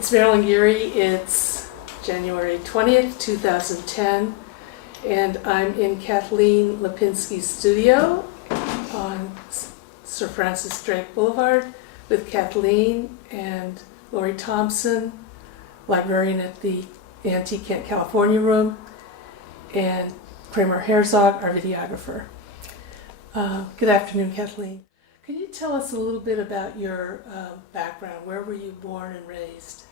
It's Marilyn Geary. It's January 20th, 2010, and I'm in Kathleen Lipinski's studio on Sir Francis Drake Boulevard with Kathleen and Laurie Thompson, librarian at the Antique Kent, California room, and Kramer Herzog, our videographer. Good afternoon, Kathleen. Can you tell us a little bit about your background? Where were you born and raised?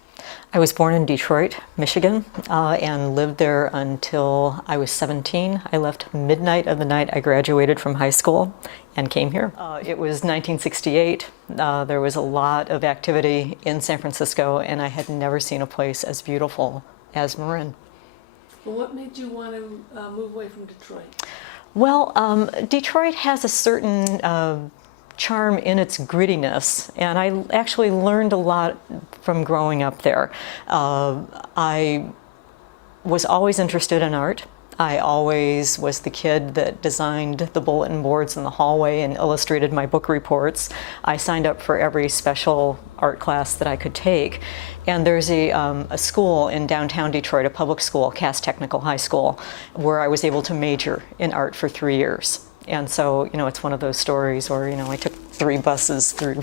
I was born in Detroit, Michigan, and lived there until I was 17. I left midnight of the night I graduated from high school and came here. It was 1968. There was a lot of activity in San Francisco, and I had never seen a place as beautiful as Marin. Well, what made you want to move away from Detroit? Well, Detroit has a certain charm in its grittiness, and I actually learned a lot from growing up there. I was always interested in art. I always was the kid that designed the bulletin boards in the hallway and illustrated my book reports. I signed up for every special art class that I could take. And there's a school in downtown Detroit, a public school, Cass Technical High School, where I was able to major in art for 3 years. And so, it's one of those stories where, I took 3 buses through,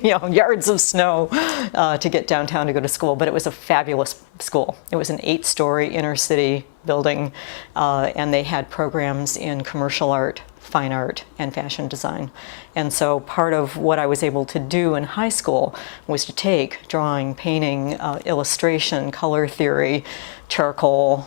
yards of snow to get downtown to go to school. But it was a fabulous school. It was an 8-story inner city building, and they had programs in commercial art, fine art, and fashion design. And so part of what I was able to do in high school was to take drawing, painting, illustration, color theory, charcoal,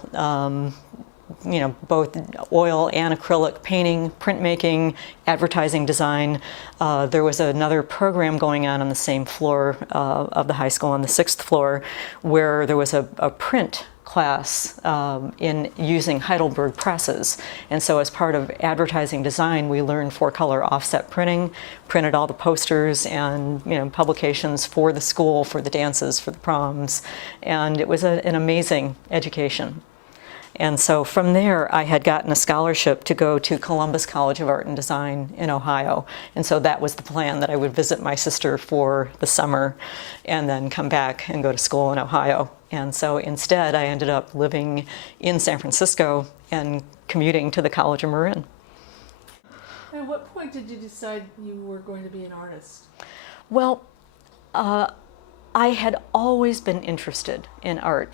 both oil and acrylic painting, printmaking, advertising design. There was another program going on the same floor of the high school, on the 6th floor, where there was a print class in using Heidelberg presses. And so as part of advertising design, we learned 4-color offset printing, printed all the posters and publications for the school, for the dances, for the proms. And it was an amazing education. And so from there, I had gotten a scholarship to go to Columbus College of Art and Design in Ohio. And so that was the plan, that I would visit my sister for the summer and then come back and go to school in Ohio. And so instead, I ended up living in San Francisco and commuting to the College of Marin. At what point did you decide you were going to be an artist? Well, I had always been interested in art.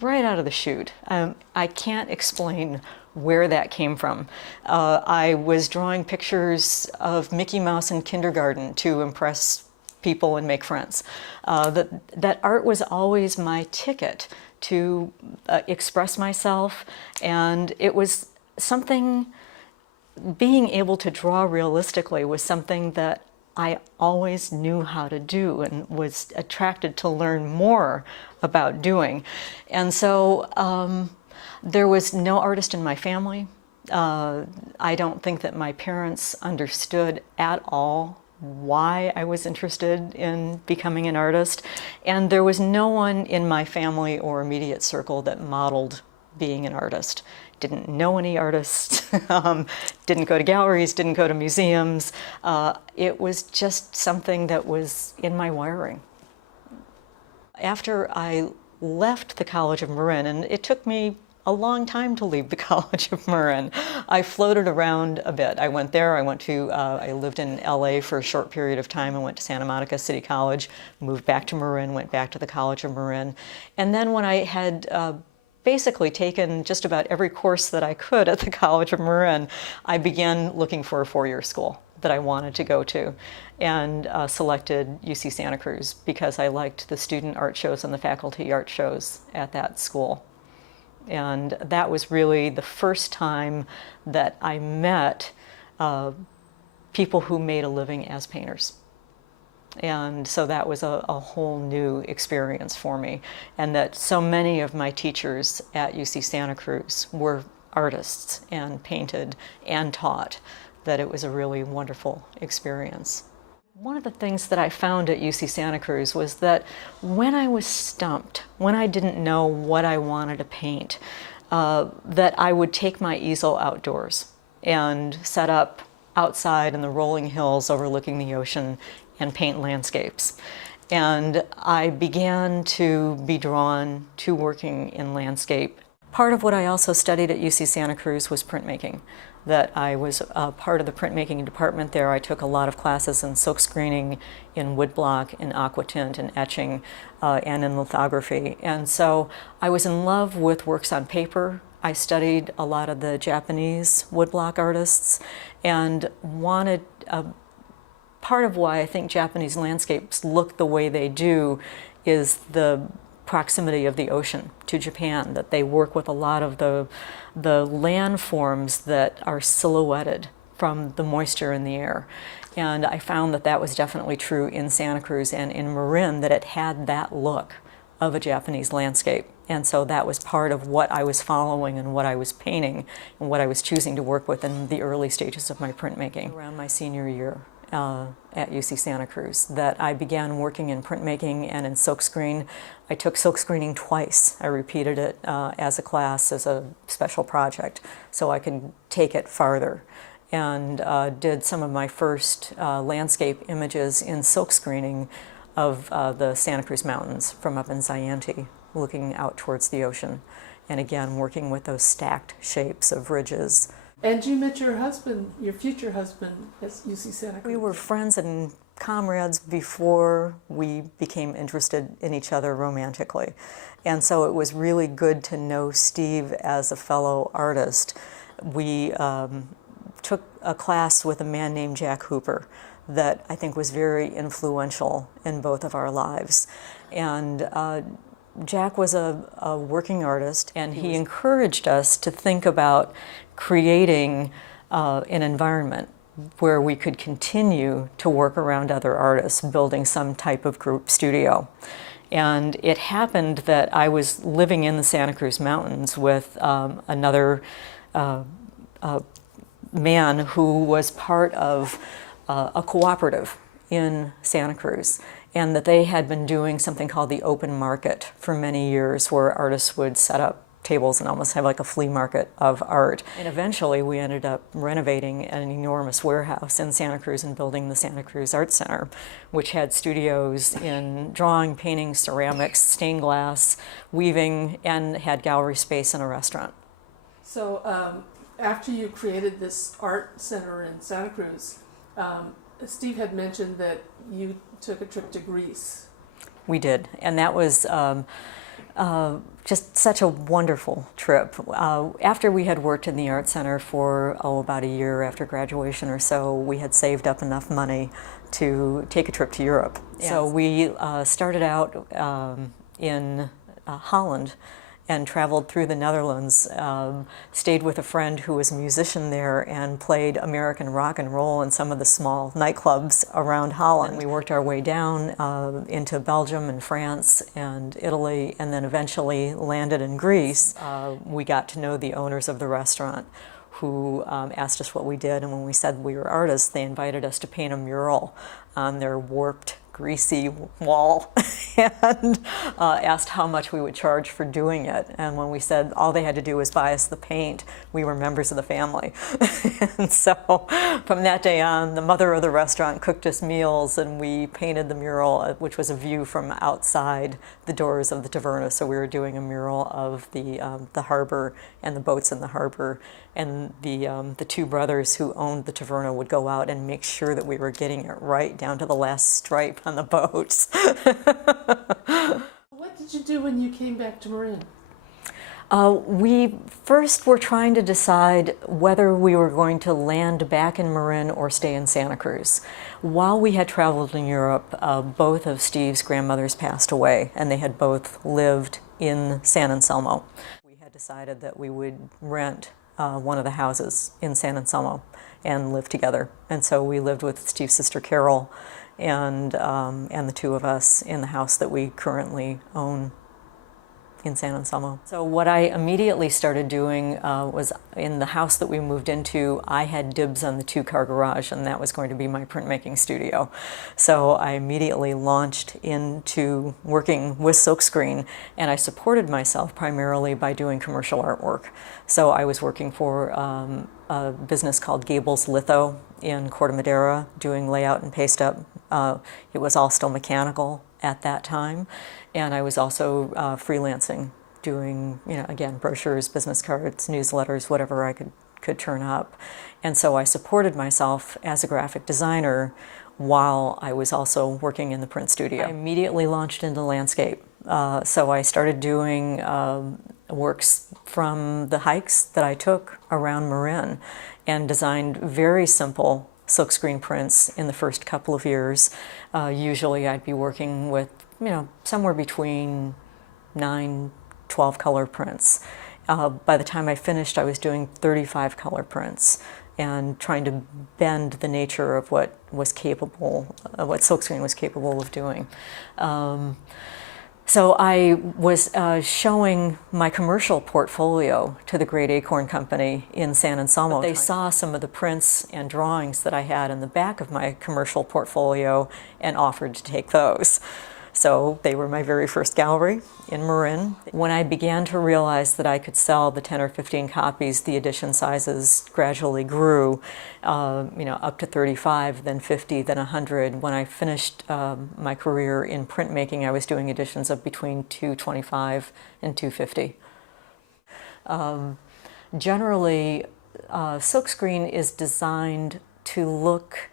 Right out of the chute. I can't explain where that came from. I was drawing pictures of Mickey Mouse in kindergarten to impress people and make friends. That art was always my ticket to express myself, and it was something, being able to draw realistically was something that I always knew how to do and was attracted to learn more about doing. And so there was no artist in my family. I don't think that my parents understood at all why I was interested in becoming an artist. And there was no one in my family or immediate circle that modeled being an artist. Didn't know any artists, didn't go to galleries, didn't go to museums. It was just something that was in my wiring. After I left the College of Marin, and it took me a long time to leave the College of Marin, I floated around a bit. I went there, I lived in LA for a short period of time. I went to Santa Monica City College, moved back to Marin, went back to the College of Marin. And then when I had basically taken just about every course that I could at the College of Marin, I began looking for a 4-year school that I wanted to go to, and selected UC Santa Cruz because I liked the student art shows and the faculty art shows at that school. And that was really the first time that I met people who made a living as painters. And so that was a whole new experience for me. And that so many of my teachers at UC Santa Cruz were artists and painted and taught, that it was a really wonderful experience. One of the things that I found at UC Santa Cruz was that when I was stumped, when I didn't know what I wanted to paint, that I would take my easel outdoors and set up outside in the rolling hills overlooking the ocean and paint landscapes. And I began to be drawn to working in landscape. Part of what I also studied at UC Santa Cruz was printmaking. That I was part of the printmaking department there. I took a lot of classes in silk screening, in woodblock, in aquatint, in etching, and in lithography. And so I was in love with works on paper. I studied a lot of the Japanese woodblock artists and wanted part of why I think Japanese landscapes look the way they do is the proximity of the ocean to Japan, that they work with a lot of the landforms that are silhouetted from the moisture in the air. And I found that that was definitely true in Santa Cruz and in Marin, that it had that look of a Japanese landscape. And so that was part of what I was following and what I was painting and what I was choosing to work with in the early stages of my printmaking. Around my senior year at UC Santa Cruz, that I began working in printmaking and in silkscreen. I took silkscreening twice. I repeated it as a class, as a special project, so I could take it farther. And did some of my first landscape images in silkscreening of the Santa Cruz Mountains from up in Zayante, looking out towards the ocean. And again, working with those stacked shapes of ridges. And you met your husband, your future husband, at UC Santa Cruz. We were friends and comrades before we became interested in each other romantically. And so it was really good to know Steve as a fellow artist. We took a class with a man named Jack Hooper that I think was very influential in both of our lives. And Jack was a working artist, and he encouraged us to think about creating an environment where we could continue to work around other artists, building some type of group studio. And it happened that I was living in the Santa Cruz Mountains with another man who was part of a cooperative in Santa Cruz, and that they had been doing something called the open market for many years, where artists would set up tables and almost have like a flea market of art. And eventually we ended up renovating an enormous warehouse in Santa Cruz and building the Santa Cruz Art Center, which had studios in drawing, painting, ceramics, stained glass, weaving, and had gallery space and a restaurant. So after you created this art center in Santa Cruz, Steve had mentioned that you took a trip to Greece. We did, and that was just such a wonderful trip. After we had worked in the Art Center for, about a year after graduation or so, we had saved up enough money to take a trip to Europe. Yes. So we started out in Holland and traveled through the Netherlands, stayed with a friend who was a musician there and played American rock and roll in some of the small nightclubs around Holland. And we worked our way down into Belgium and France and Italy, and then eventually landed in Greece. We got to know the owners of the restaurant, who asked us what we did, and when we said we were artists, they invited us to paint a mural on their warped, greasy wall and asked how much we would charge for doing it. And when we said all they had to do was buy us the paint, we were members of the family. And so from that day on, the mother of the restaurant cooked us meals, and we painted the mural, which was a view from outside the doors of the taverna. So we were doing a mural of the harbor and the boats in the harbor. And the two brothers who owned the taverna would go out and make sure that we were getting it right down to the last stripe on the boats. What did you do when you came back to Marin? We first were trying to decide whether we were going to land back in Marin or stay in Santa Cruz. While we had traveled in Europe, both of Steve's grandmothers passed away, and they had both lived in San Anselmo. We had decided that we would rent one of the houses in San Anselmo and live together. And so we lived with Steve's sister Carol and the two of us in the house that we currently own in San Anselmo. So what I immediately started doing was, in the house that we moved into, I had dibs on the two-car garage, and that was going to be my printmaking studio. So I immediately launched into working with silkscreen, and I supported myself primarily by doing commercial artwork. So I was working for a business called Gables Litho in Corte Madera, doing layout and paste up. It was all still mechanical at that time. And I was also freelancing, doing, again, brochures, business cards, newsletters, whatever I could turn up. And so I supported myself as a graphic designer while I was also working in the print studio. I immediately launched into landscape. So I started doing works from the hikes that I took around Marin and designed very simple silkscreen prints in the first couple of years. Usually I'd be working with, somewhere between 9, 12 color prints. By the time I finished, I was doing 35 color prints and trying to bend the nature of what silkscreen was capable of doing. So I was showing my commercial portfolio to the Great Acorn Company in San Anselmo. They saw some of the prints and drawings that I had in the back of my commercial portfolio and offered to take those. So they were my very first gallery in Marin. When I began to realize that I could sell the 10 or 15 copies, the edition sizes gradually grew, up to 35, then 50, then 100. When I finished my career in printmaking, I was doing editions of between 225 and 250. Generally, silkscreen is designed to look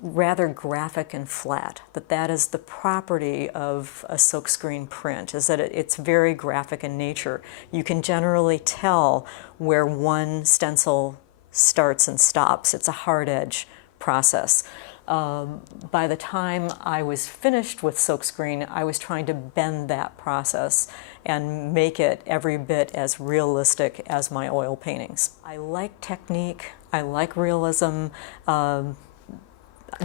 rather graphic and flat. That is the property of a silkscreen print, is that it's very graphic in nature. You can generally tell where one stencil starts and stops. It's a hard edge process. By the time I was finished with silkscreen, I was trying to bend that process and make it every bit as realistic as my oil paintings. I like technique, I like realism.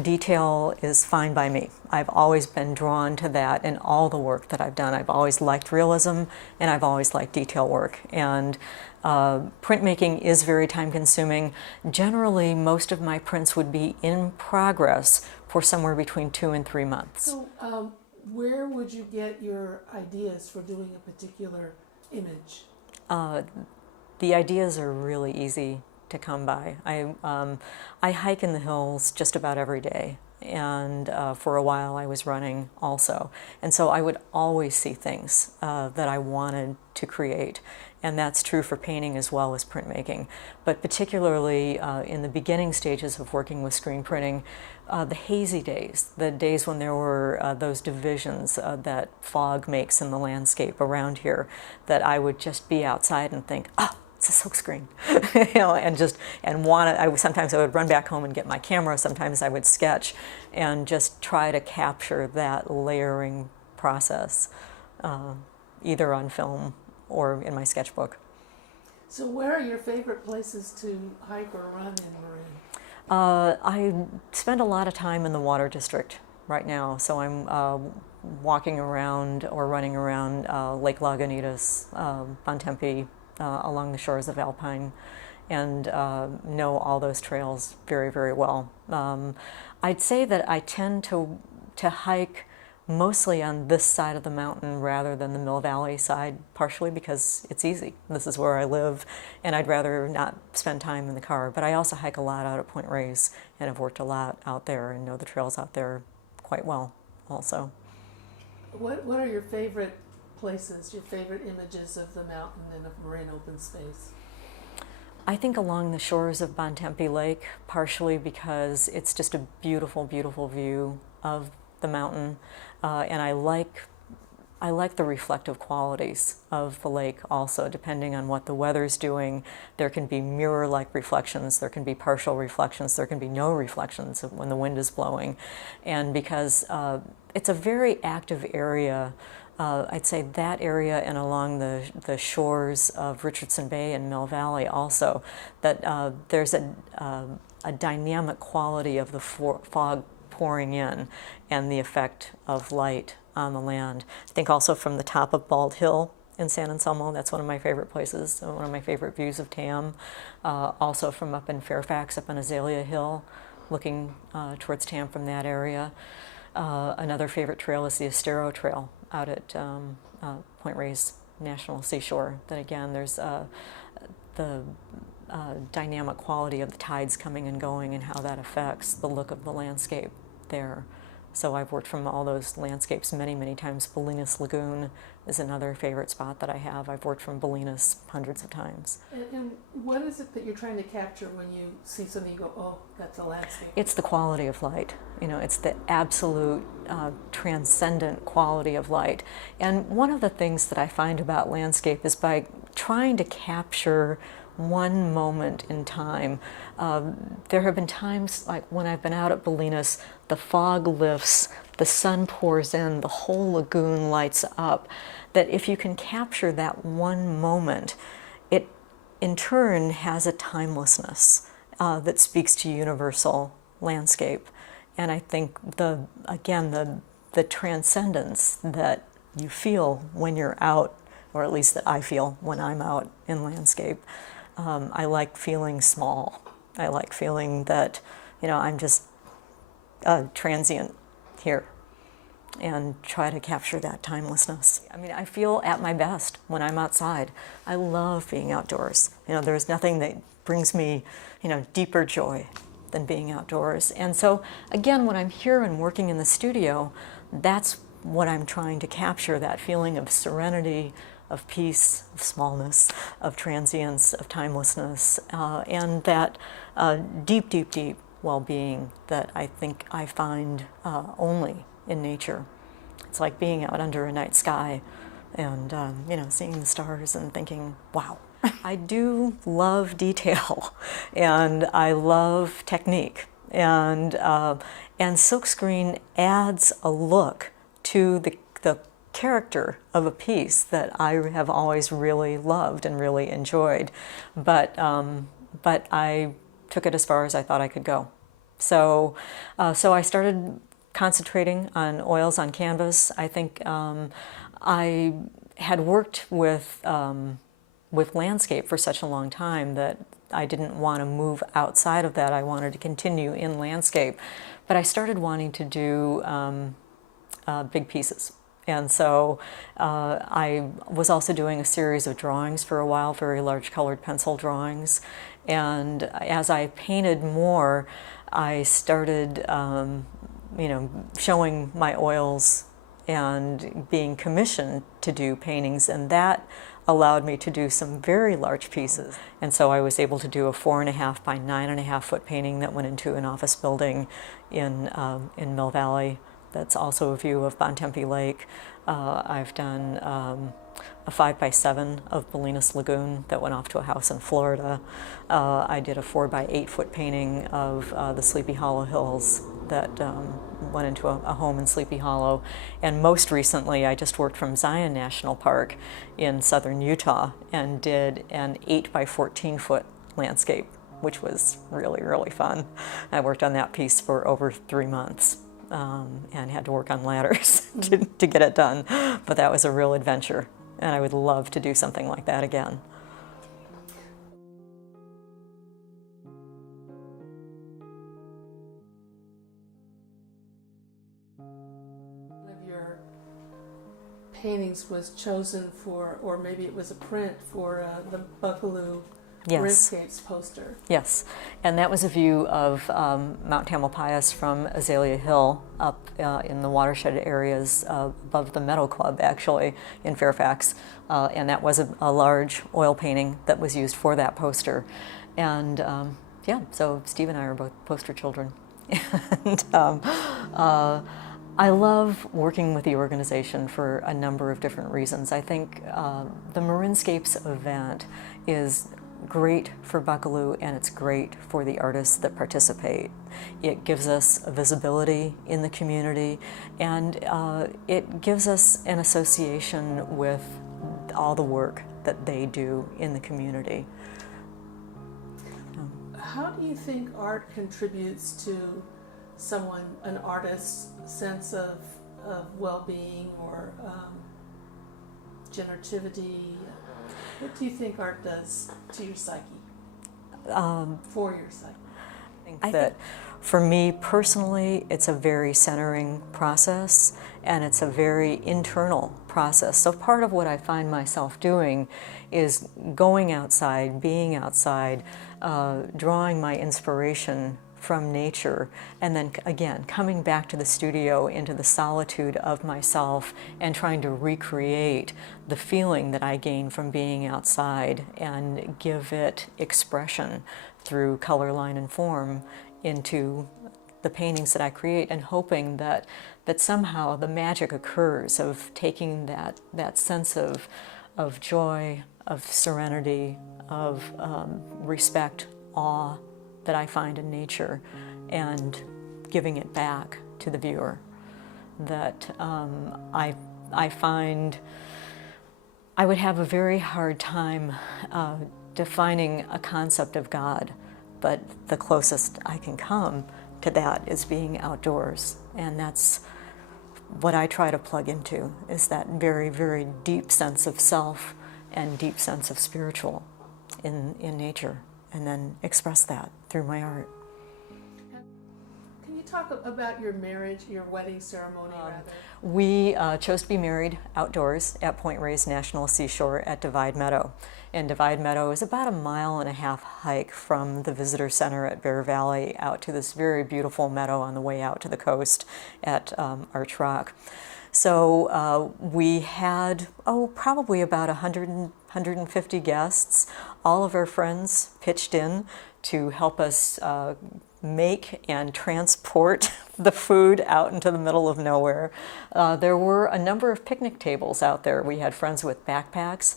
Detail is fine by me. I've always been drawn to that in all the work that I've done. I've always liked realism and I've always liked detail work. And printmaking is very time consuming. Generally, most of my prints would be in progress for somewhere between 2 and 3 months. So where would you get your ideas for doing a particular image? The ideas are really easy to come by. I hike in the hills just about every day, and for a while I was running also, and so I would always see things that I wanted to create, and that's true for painting as well as printmaking. But particularly in the beginning stages of working with screen printing, the hazy days, the days when there were those divisions that fog makes in the landscape around here, that I would just be outside and think, oh, it's a silkscreen, sometimes I would run back home and get my camera. Sometimes I would sketch and just try to capture that layering process, either on film or in my sketchbook. So where are your favorite places to hike or run in Marin? I spend a lot of time in the Water District right now, so I'm walking around or running around Lake Lagunitas, Bontempi, along the shores of Alpine, and know all those trails very, very well. I'd say that I tend to hike mostly on this side of the mountain rather than the Mill Valley side, partially because it's easy. This is where I live, and I'd rather not spend time in the car. But I also hike a lot out at Point Reyes, and have worked a lot out there and know the trails out there quite well also. What are your favorite places, your favorite images of the mountain and of Marin open space? I think along the shores of Bontempi Lake, partially because it's just a beautiful, beautiful view of the mountain, and I like the reflective qualities of the lake also, depending on what the weather's doing. There can be mirror-like reflections, there can be partial reflections, there can be no reflections when the wind is blowing. And because it's a very active area, I'd say that area and along the shores of Richardson Bay and Mill Valley also, that there's a dynamic quality of the fog pouring in and the effect of light on the land. I think also from the top of Bald Hill in San Anselmo, that's one of my favorite places, one of my favorite views of Tam. Also from up in Fairfax, up on Azalea Hill, looking towards Tam from that area. Another favorite trail is the Estero Trail out at Point Reyes National Seashore. That again, there's the dynamic quality of the tides coming and going and how that affects the look of the landscape there. So I've worked from all those landscapes many, many times. Bolinas Lagoon is another favorite spot that I have. I've worked from Bolinas hundreds of times. And what is it that you're trying to capture when you see something, you go, oh, that's a landscape? It's the quality of light. You know, it's the absolute transcendent quality of light. And one of the things that I find about landscape is by trying to capture one moment in time. There have been times like when I've been out at Bolinas, the fog lifts, the sun pours in, the whole lagoon lights up, that if you can capture that one moment, it in turn has a timelessness that speaks to universal landscape. And I think the transcendence that you feel when you're out, or at least that I feel when I'm out in landscape, I like feeling small. I like feeling that, you know, I'm just transient here, and try to capture that timelessness. I mean, I feel at my best when I'm outside. I love being outdoors. You know, there's nothing that brings me, you know, deeper joy than being outdoors. And so, again, when I'm here and working in the studio, that's what I'm trying to capture, that feeling of serenity, of peace, of smallness, of transience, of timelessness, and that deep, deep, deep well-being that I think I find only in nature. It's like being out under a night sky and you know, seeing the stars and thinking, wow. I do love detail, and I love technique, and silkscreen adds a look to the character of a piece that I have always really loved and really enjoyed, but I took it as far as I thought I could go. So I started concentrating on oils on canvas. I think I had worked with landscape for such a long time that I didn't want to move outside of that. I wanted to continue in landscape, but I started wanting to do big pieces. And so I was also doing a series of drawings for a while, very large colored pencil drawings. And as I painted more, I started you know, showing my oils and being commissioned to do paintings, and that allowed me to do some very large pieces. And so I was able to do a 4.5 by 9.5 foot painting that went into an office building in Mill Valley. That's also a view of Bontempi Lake. I've done a 5 by 7 of Bolinas Lagoon that went off to a house in Florida. I did a 4 by 8 foot painting of the Sleepy Hollow Hills that went into a home in Sleepy Hollow. And most recently, I just worked from Zion National Park in southern Utah and did an 8 by 14 foot landscape, which was really, really fun. I worked on that piece for over 3 months. And had to work on ladders to get it done. But that was a real adventure, and I would love to do something like that again. One of your paintings was chosen for, or maybe it was a print for the Buffalo Landscapes poster. Yes, and that was a view of Mount Tamalpais from Azalea Hill up in the watershed areas above the Meadow Club, actually, in Fairfax. And that was a large oil painting that was used for that poster. And yeah, so Steve and I are both poster children. And I love working with the organization for a number of different reasons. I think the Marinscapes event is great for Buccaloo, and it's great for the artists that participate. It gives us a visibility in the community, and it gives us an association with all the work that they do in the community. How do you think art contributes to someone, an artist's sense of well-being or generativity? What do you think art does to your psyche, for your psyche? I think that for me personally, it's a very centering process, and it's a very internal process. So part of what I find myself doing is going outside, being outside, drawing my inspiration from nature, and then again coming back to the studio into the solitude of myself and trying to recreate the feeling that I gain from being outside and give it expression through color, line, and form into the paintings that I create, and hoping that somehow the magic occurs of taking that sense of joy, of serenity, of respect, awe that I find in nature, and giving it back to the viewer. That I find I would have a very hard time defining a concept of God, but the closest I can come to that is being outdoors, and that's what I try to plug into, is that very, very deep sense of self and deep sense of spiritual in nature, and then express that through my art. Can you talk about your marriage, your wedding ceremony, rather? We chose to be married outdoors at Point Reyes National Seashore at Divide Meadow. And Divide Meadow is about a 1.5 mile hike from the visitor center at Bear Valley out to this very beautiful meadow on the way out to the coast at Arch Rock. So we had, probably about 150 guests. All of our friends pitched in to help us make and transport the food out into the middle of nowhere. There were a number of picnic tables out there. We had friends with backpacks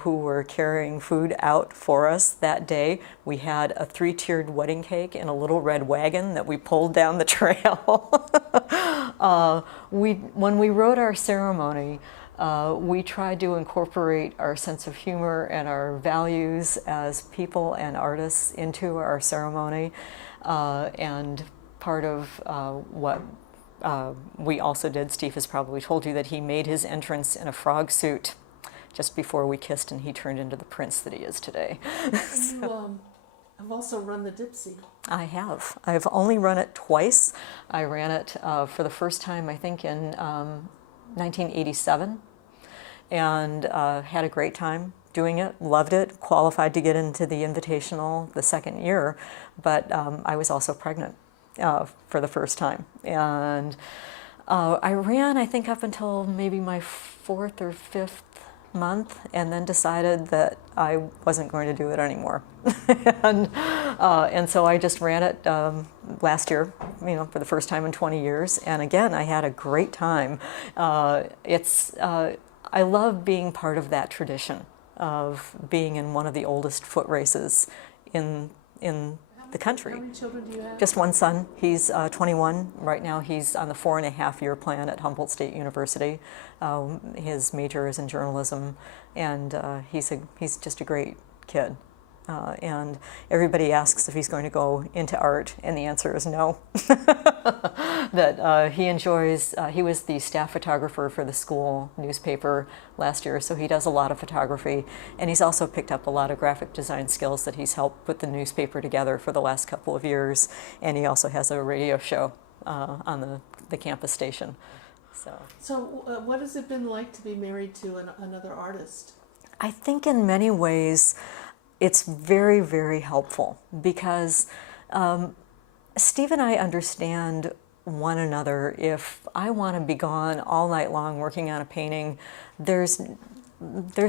who were carrying food out for us that day. We had a 3-tiered wedding cake in a little red wagon that we pulled down the trail. When we wrote our ceremony, we tried to incorporate our sense of humor and our values as people and artists into our ceremony. And part of what we also did, Steve has probably told you that he made his entrance in a frog suit just before we kissed, and he turned into the prince that he is today. You have also run the Dipsy. I have. I've only run it twice. I ran it for the first time, I think, in 1987, and had a great time doing it, loved it, qualified to get into the Invitational the second year, but I was also pregnant for the first time. And I ran, I think, up until maybe my 4th or 5th month, and then decided that I wasn't going to do it anymore. and so I just ran it last year, for the first time in 20 years. And again, I had a great time. I love being part of that tradition of being in one of the oldest foot races in the country. How many children do you have? Just one son. He's 21. Right now he's on the 4.5-year plan at Humboldt State University. His major is in journalism, and he's just a great kid. And everybody asks if he's going to go into art, and the answer is no. That he enjoys, he was the staff photographer for the school newspaper last year, so he does a lot of photography, and he's also picked up a lot of graphic design skills that he's helped put the newspaper together for the last couple of years, and he also has a radio show on the campus station. So what has it been like to be married to another artist? I think in many ways it's very, very helpful, because Steve and I understand one another. If I want to be gone all night long working on a painting, there's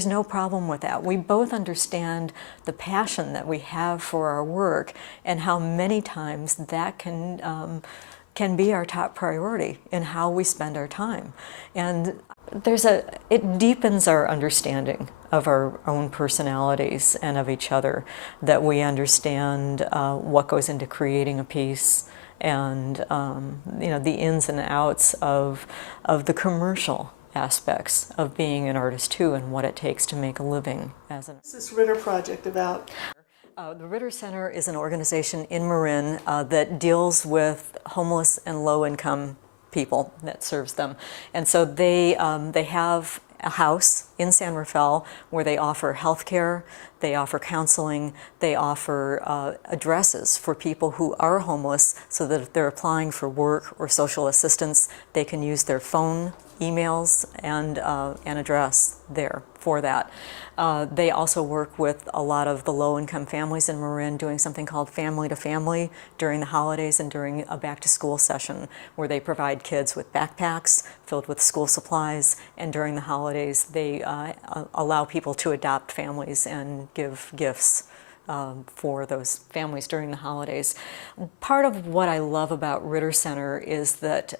no problem with that. We both understand the passion that we have for our work, and how many times that can be our top priority in how we spend our time. And it deepens our understanding of our own personalities and of each other, that we understand what goes into creating a piece, and the ins and outs of the commercial aspects of being an artist too, and what it takes to make a living as an artist. What's this Ritter project about? The Ritter Center is an organization in Marin that deals with homeless and low-income people, that serves them. And so they have a house in San Rafael where they offer health care, they offer counseling, they offer addresses for people who are homeless, so that if they're applying for work or social assistance, they can use their phone, emails, and an address there for that. They also work with a lot of the low-income families in Marin, doing something called Family to Family during the holidays and during a back-to-school session, where they provide kids with backpacks filled with school supplies, and during the holidays they allow people to adopt families and give gifts for those families during the holidays. Part of what I love about Ritter Center is that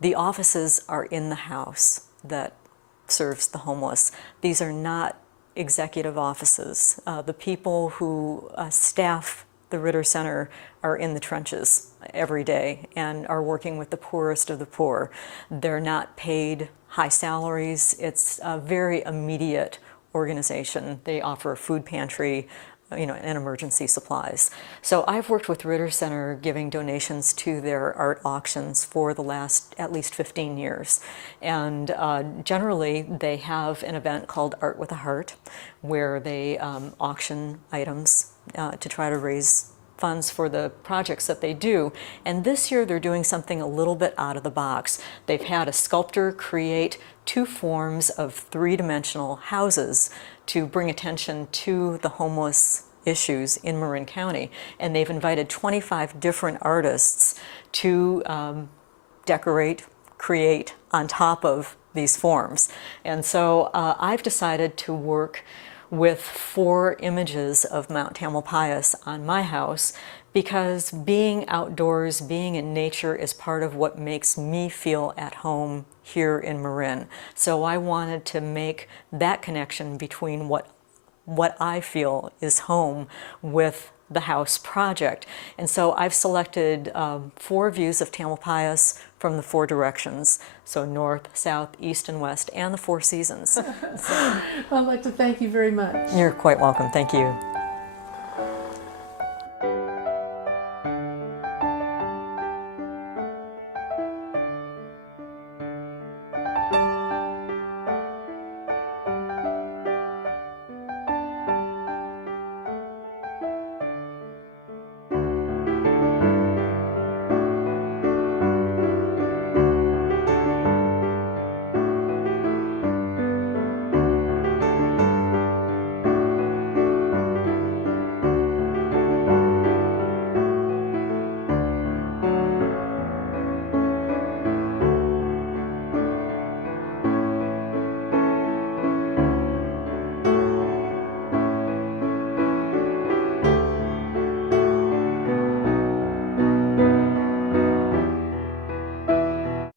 the offices are in the house that serves the homeless. These are not executive offices. The people who staff the Ritter Center are in the trenches every day and are working with the poorest of the poor. They're not paid high salaries. It's a very immediate organization. They offer a food pantry, and emergency supplies. So I've worked with Ritter Center giving donations to their art auctions for the last at least 15 years. And generally they have an event called Art with a Heart, where they auction items to try to raise funds for the projects that they do. And this year they're doing something a little bit out of the box. They've had a sculptor create 2 forms of 3-dimensional houses to bring attention to the homeless issues in Marin County. And they've invited 25 different artists to decorate, create on top of these forms. And so I've decided to work with 4 images of Mount Tamalpais on my house, because being outdoors, being in nature is part of what makes me feel at home here in Marin. So I wanted to make that connection between what I feel is home with the house project. And so I've selected 4 views of Tamalpais from the 4 directions, so north, south, east, and west, and the 4 seasons. I'd like to thank you very much. You're quite welcome. Thank you.